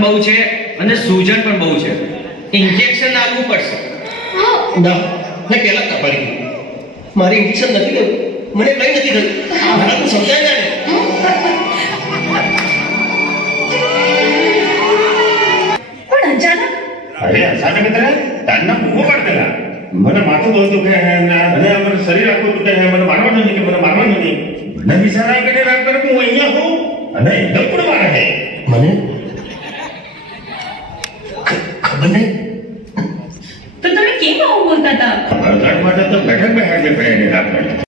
બહુ છે અને સૂજન પણ બહુ છે. ઇન્જેક્શન આપવું પડશે. ના મેં પહેલા તપાડી મારી ઇન્જેક્શન નથી લેવું. મને કઈ નથી થયું. મારા તો સમજાય ને. પણ અચાનક અરે અચાનક એટલે તારના ભૂખો પડતેલા મને માથું બહુ દુખે છે અને મને શરીર આખું દુખે છે. મને મારવાનું નહીં કે મને મારવાનું નહીં. મને વિચાર આવે કે રાત કરે હું અહીંયા હોઉં અને એકદમ પણ મારે છે. મને ખબર નહીં. તો તમે કેમ આવું બોલતા હતા? ઘર માટે તો બેઠક બેઠક પડે રાત